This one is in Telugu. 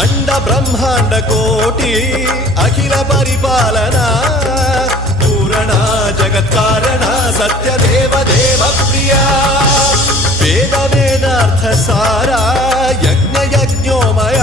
అండ బ్రహ్మాండ కోటి అఖిల పరిపాలన పూరణ జగత్కారణ సత్యదేవ దేవ ప్రియ వేద వేదార్థ సారా యజ్ఞ యజ్ఞోమయ